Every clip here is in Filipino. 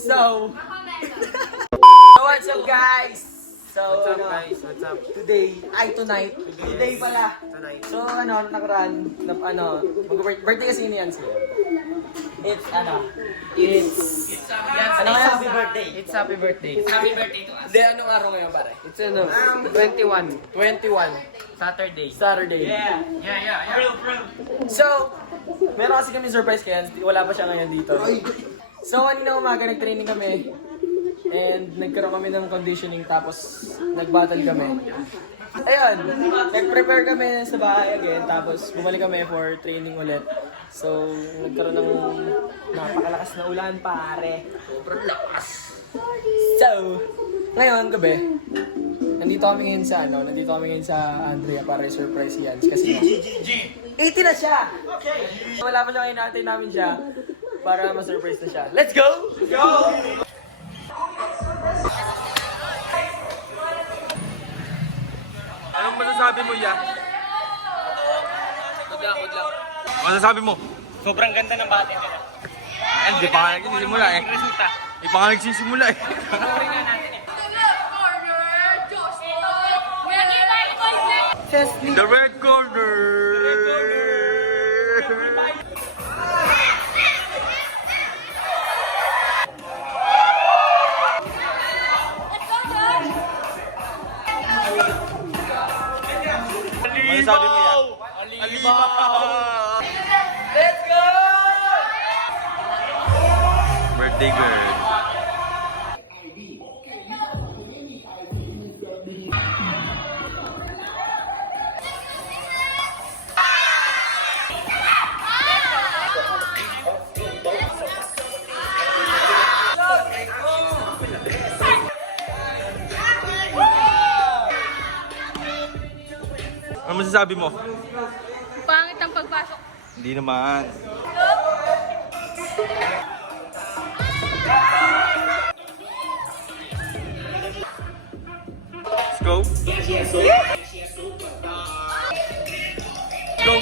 So, what's up guys? So, What's up guys? What's up? Tonight. Today pala. Tonight. So, nakaraan, birthday kasi ni Yancy. It's happy birthday. It's happy birthday. Happy birthday to us. Hindi, anong araw ngayon pare? It's 21. 21. Saturday. Yeah. So, meron kasi kami surprise kaya wala pa siya ngayon dito. So, kanina umaga nag-training kami. And nagkaroon kami ng conditioning tapos nag-battle kami. Ayun, nag-prepare kami sa bahay again tapos bumalik kami for training ulit. So, nagkaroon ng napakalakas na ulan pare. Sobrang lakas. So, ngayon gabi, nandito kami ngayon sa Andrea para i-surprise si Jans kasi 80 na siya! Okay! Wala pa siya ngayon, natin namin siya para ma-surprise na siya. Let's go! Let's go! Anong masasabi mo, Ya? Good luck. Masasabi mo? Sobrang ganda ng bate nila. Hindi pa nga nagsisimula eh. Resulta. Hindi pa nga nagsisimula eh. Panoorin nga natin eh. The red corner! Masasabi mo, Ya? Alibaw! Let's go! Birthday girl. Ano masasabi mo? Pangit ang pagpasok. Hindi naman. Let's go. Let's go.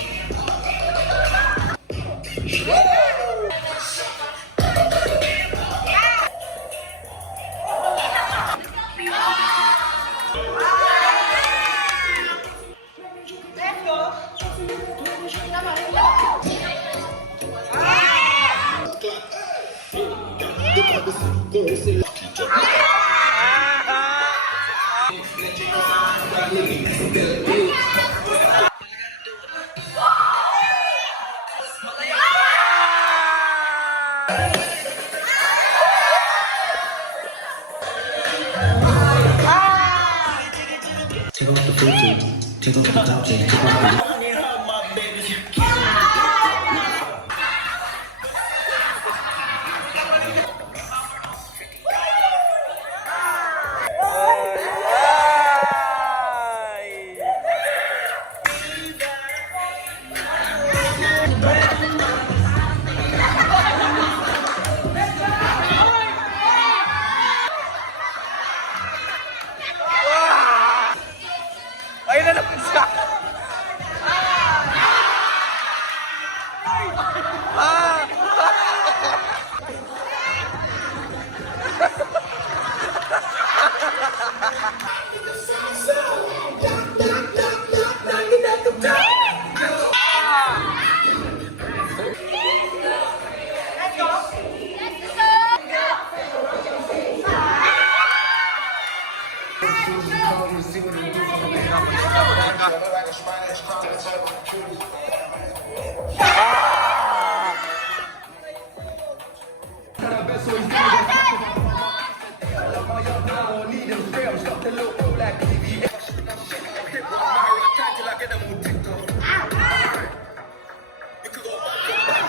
Take off the filter, take off the top, take off the... Ayun na naman siya!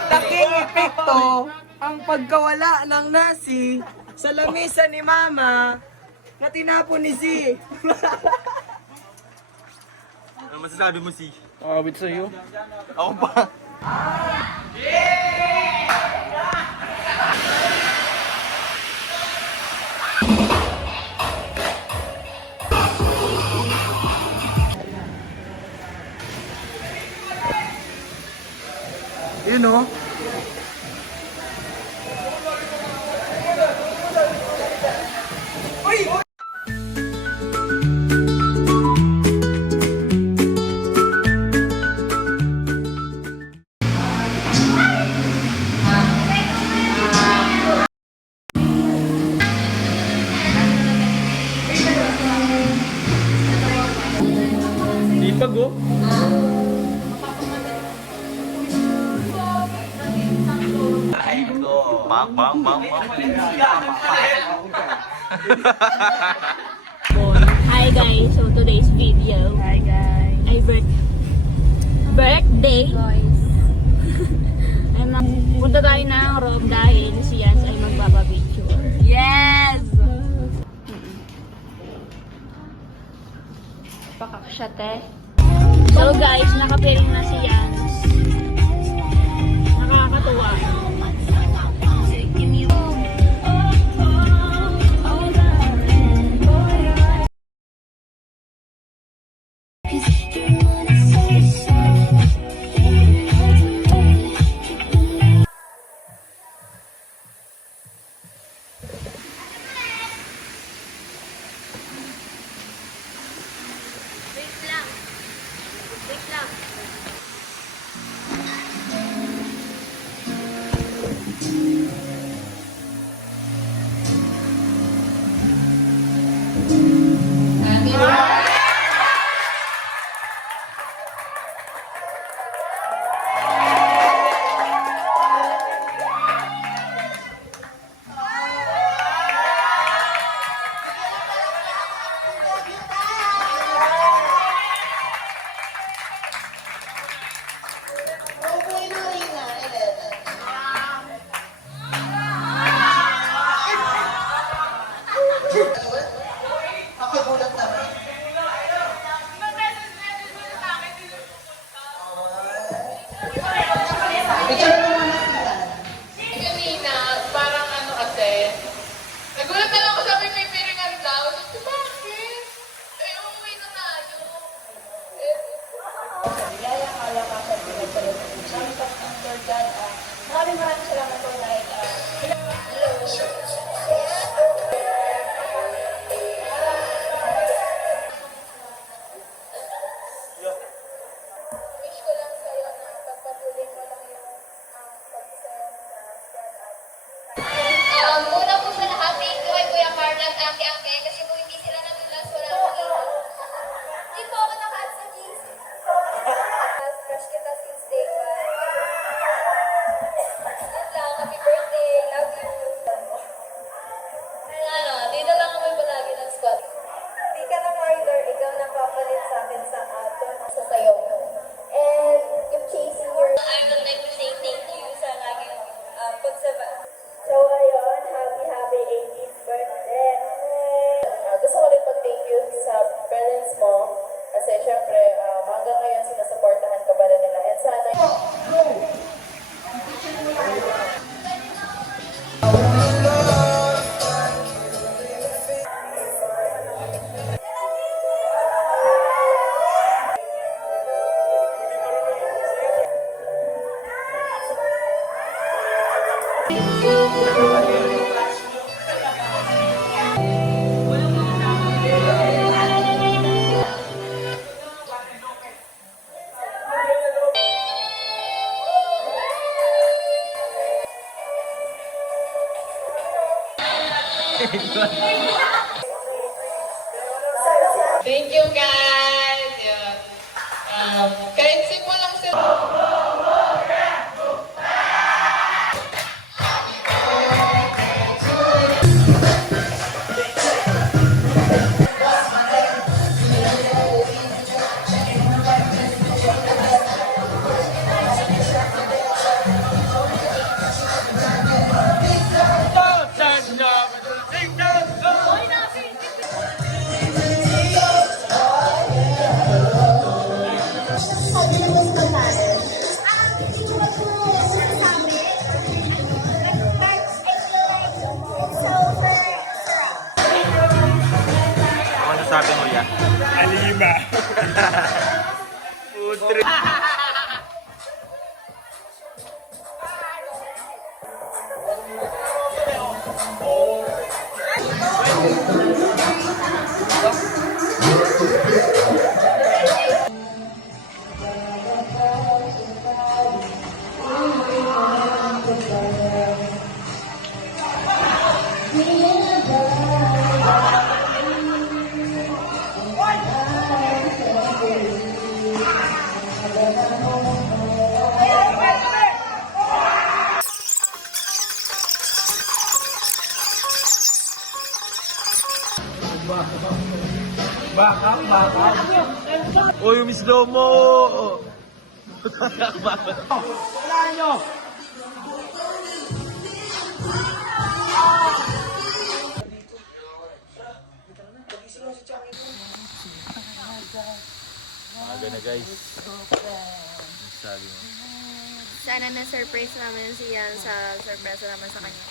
Laking epekto ang pagkawala ng nasi sa lamesa ni Mama na tinapon ni Si. Ano masasabi mo, Si? Awit sa'yo. Ako pa. Yun o. Bang, bang, bang, bang. Hi guys, so today's video. Hi guys. Ay birthday. Guys. Punta tayo ng Rome dahil si Yans ay magpapapicture. Yes! Pakaksyate. So guys, nakapiring na si Yans. Nakakatuwa. Kanina, parang ano kasi, nagulat na lang ako sabi may piringan daw. Sabi ko, bakit? Eh, umuwi na tayo. Maraming salamat po dahil wish ko lang sa'yo na pagpatuloy mo lang yung pag-send sa stand-up. Una po sa lahat, thank you kay Kuya Carl at Ate Ate kasi kung hindi sila nadulas, wala akong ito. Hindi po ako naka-add sa GC. Crush kita since day one. Yun lang, happy birthday, love you. Ano, dito lang kami palagi ng squad. Hindi ka na murder, ikaw na papalit sa akin sa aton sa sayaw mo. And keep chasing your... I would like to say thank you sa laging pagsaba. So ayun, happy 18th birthday! Gusto ko rin pag-thank you sa parents mo kasi syempre hanggang ngayon sinasuportahan ka pa rin nila. And sana... Thank you guys! Yan. Kahit simple lang sila. Ano sabi mo yan? Alima. Uy, Miss Domo! Aga na guys. Ano sabi mo? Sana na-surprise namin si Yan sa surprise naman sa kanya.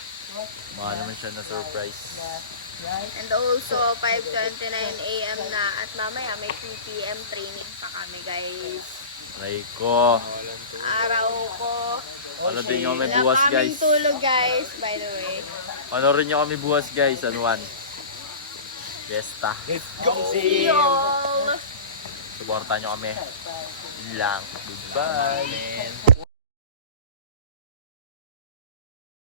Mahal naman siya na surprise. And also, 5:29 AM na at mamaya may 2 PM training pa kami, guys. Try ko. Araw ko. Ano din nyo kami Wala buwas kaming guys. tulog, guys, by the way. Panorin nyo kami buwas guys. Anuan. Fiesta. See you all! Suportahan nyo kami. Yun lang. Goodbye.